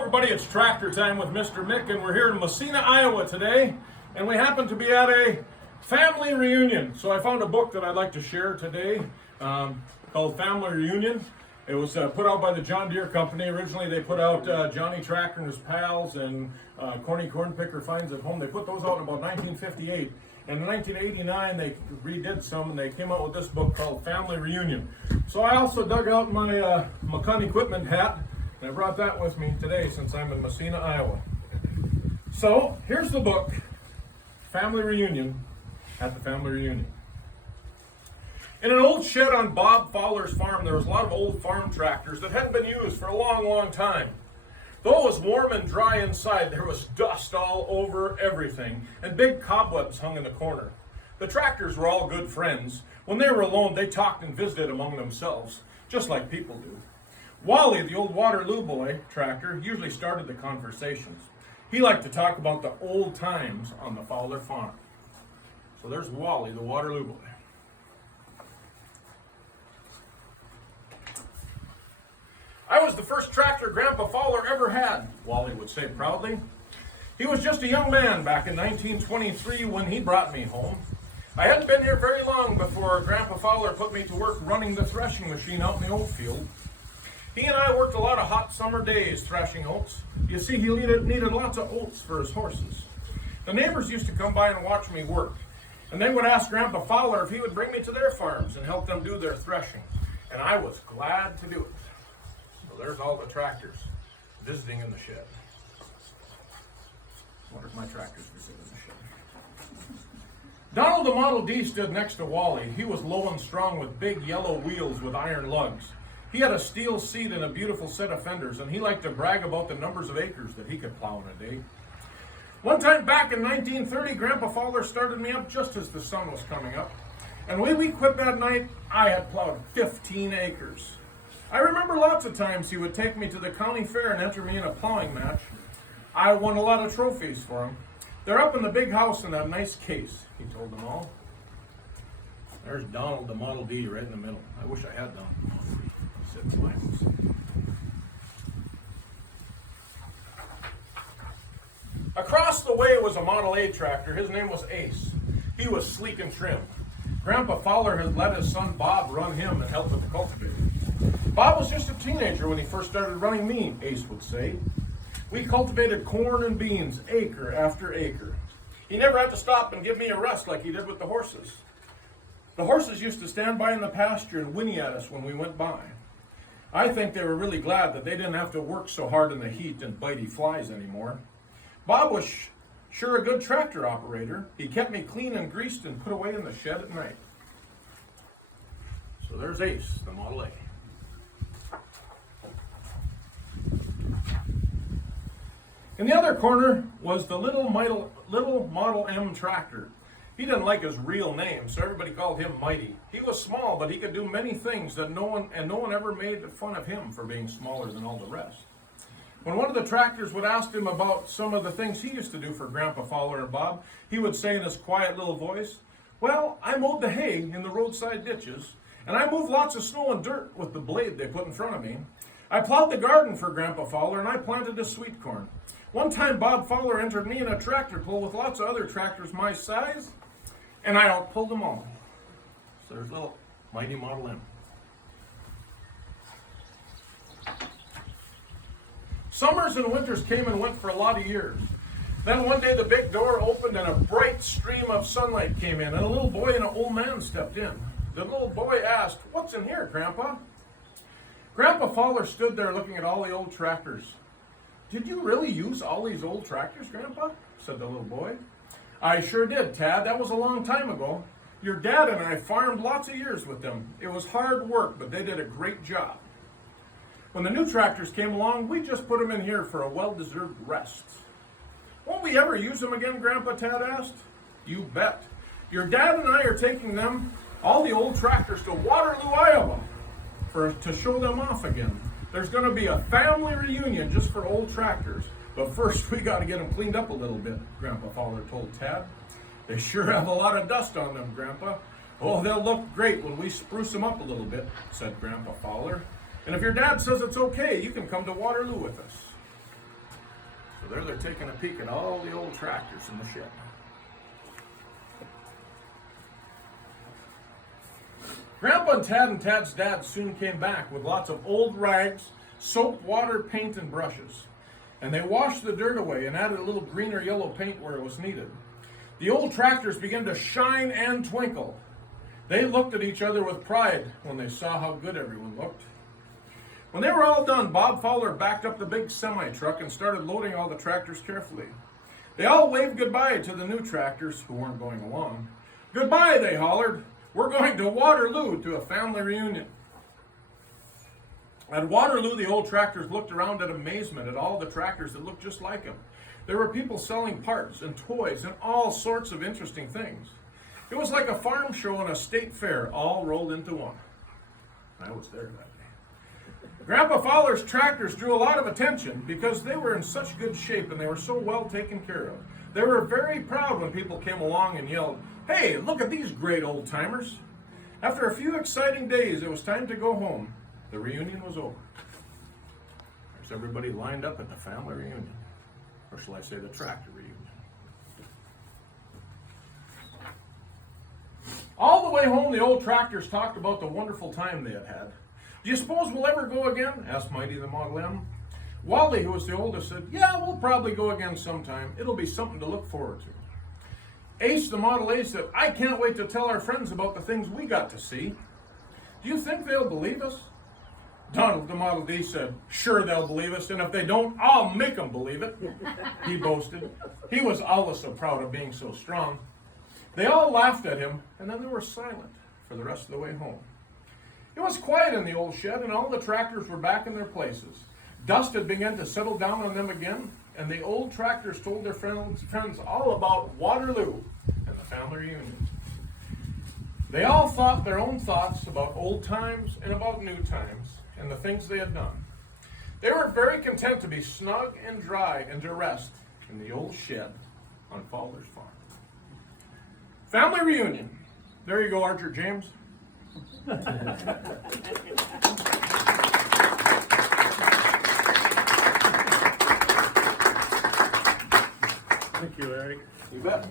everybody, it's tractor time with Mr. Mick, and we're here in Massina, Iowa today, and we happen to be at a family reunion. So I found a book that I'd like to share today called Family Reunion. It was put out by the John Deere Company. Originally they put out Johnny Tractor and His Pals and Corny Corn Picker Finds at Home. They put those out in about 1958. And in 1989 they redid some and they came out with this book called Family Reunion. So I also dug out my McCunn equipment hat, and I brought that with me today since I'm in Massina, Iowa. So here's the book, Family Reunion at the Family Reunion. In an old shed on Bob Fowler's farm, there was a lot of old farm tractors that hadn't been used for a long, long time. Though it was warm and dry inside, there was dust all over everything, and big cobwebs hung in the corner. The tractors were all good friends. When they were alone, they talked and visited among themselves, just like people do. Wally, the old Waterloo boy tractor, usually started the conversations. He liked to talk about the old times on the Fowler farm. So there's Wally, the Waterloo boy. I was the first tractor Grandpa Fowler ever had, Wally would say proudly. He was just a young man back in 1923 when he brought me home. I hadn't been here very long before Grandpa Fowler put me to work running the threshing machine out in the oat field. He and I worked a lot of hot summer days threshing oats. You see, he needed lots of oats for his horses. The neighbors used to come by and watch me work, and they would ask Grandpa Fowler if he would bring me to their farms and help them do their threshing, and I was glad to do it. So there's all the tractors visiting in the shed. I wonder if my tractors visit in the shed. Donald the Model D stood next to Wally. He was low and strong with big yellow wheels with iron lugs. He had a steel seat and a beautiful set of fenders, and he liked to brag about the numbers of acres that he could plow in a day. One time back in 1930, Grandpa Fowler started me up just as the sun was coming up. And when we quit that night, I had plowed 15 acres. I remember lots of times he would take me to the county fair and enter me in a plowing match. I won a lot of trophies for him. They're up in the big house in that nice case, he told them all. There's Donald the Model D right in the middle. I wish I had Donald the Model D. Across the way was a Model A tractor. His name was Ace. He was sleek and trim. Grandpa Fowler had let his son Bob run him and help with the cultivator. Bob was just a teenager when he first started running me, Ace would say. We cultivated corn and beans acre after acre. He never had to stop and give me a rest like he did with the horses. The horses used to stand by in the pasture and whinny at us when we went by. I think they were really glad that they didn't have to work so hard in the heat and bitey flies anymore. Bob was sure a good tractor operator. He kept me clean and greased and put away in the shed at night. So there's Ace, the Model A. In the other corner was the little Model M tractor. He didn't like his real name, so everybody called him Mighty. He was small, but he could do many things that no one ever made fun of him for being smaller than all the rest. When one of the tractors would ask him about some of the things he used to do for Grandpa Fowler and Bob, he would say in his quiet little voice, "Well, I mowed the hay in the roadside ditches, and I moved lots of snow and dirt with the blade they put in front of me. I plowed the garden for Grandpa Fowler, and I planted his sweet corn. One time Bob Fowler entered me in a tractor pull with lots of other tractors my size, and I outpulled them all." So there's little Mighty Model M. Summers and winters came and went for a lot of years. Then one day the big door opened and a bright stream of sunlight came in, and a little boy and an old man stepped in. The little boy asked, "What's in here, Grandpa?" Grandpa Fowler stood there looking at all the old tractors. "Did you really use all these old tractors, Grandpa?" said the little boy. "I sure did, Tad. That was a long time ago. Your dad and I farmed lots of years with them. It was hard work, but they did a great job. When the new tractors came along, we just put them in here for a well-deserved rest." "Won't we ever use them again, Grandpa?" Tad asked. "You bet. Your dad and I are taking them, all the old tractors, to Waterloo, Iowa, to show them off again. There's going to be a family reunion just for old tractors. But first, we got to get them cleaned up a little bit," Grandpa Fowler told Tad. "They sure have a lot of dust on them, Grandpa." "Oh, they'll look great when we spruce them up a little bit," said Grandpa Fowler. "And if your dad says it's okay, you can come to Waterloo with us." So there they're taking a peek at all the old tractors in the shed. Grandpa and Tad's dad soon came back with lots of old rags, soap, water, paint, and brushes. And they washed the dirt away and added a little green or yellow paint where it was needed. The old tractors began to shine and twinkle. They looked at each other with pride when they saw how good everyone looked. When they were all done, Bob Fowler backed up the big semi-truck and started loading all the tractors carefully. They all waved goodbye to the new tractors who weren't going along. "Goodbye," they hollered. "We're going to Waterloo to a family reunion." At Waterloo, the old tractors looked around in amazement at all the tractors that looked just like them. There were people selling parts and toys and all sorts of interesting things. It was like a farm show and a state fair all rolled into one. I was there that day. Grandpa Fowler's tractors drew a lot of attention because they were in such good shape and they were so well taken care of. They were very proud when people came along and yelled, "Hey, look at these great old timers." After a few exciting days, it was time to go home. The reunion was over. There's everybody lined up at the family reunion. Or shall I say the tractor reunion. All the way home, the old tractors talked about the wonderful time they had had. "Do you suppose we'll ever go again?" asked Mighty the Model M. Wally, who was the oldest, said, "Yeah, we'll probably go again sometime. It'll be something to look forward to." Ace, the Model A, said, "I can't wait to tell our friends about the things we got to see. Do you think they'll believe us?" Donald, the Model D, said, "Sure they'll believe us, and if they don't, I'll make them believe it," he boasted. He was always so proud of being so strong. They all laughed at him, and then they were silent for the rest of the way home. It was quiet in the old shed, and all the tractors were back in their places. Dust had begun to settle down on them again, and the old tractors told their friends all about Waterloo and the family reunion. They all thought their own thoughts about old times and about new times and the things they had done. They were very content to be snug and dry and to rest in the old shed on Fowler's farm. Family reunion. There you go, Archer James. Thank you, Larry. You bet.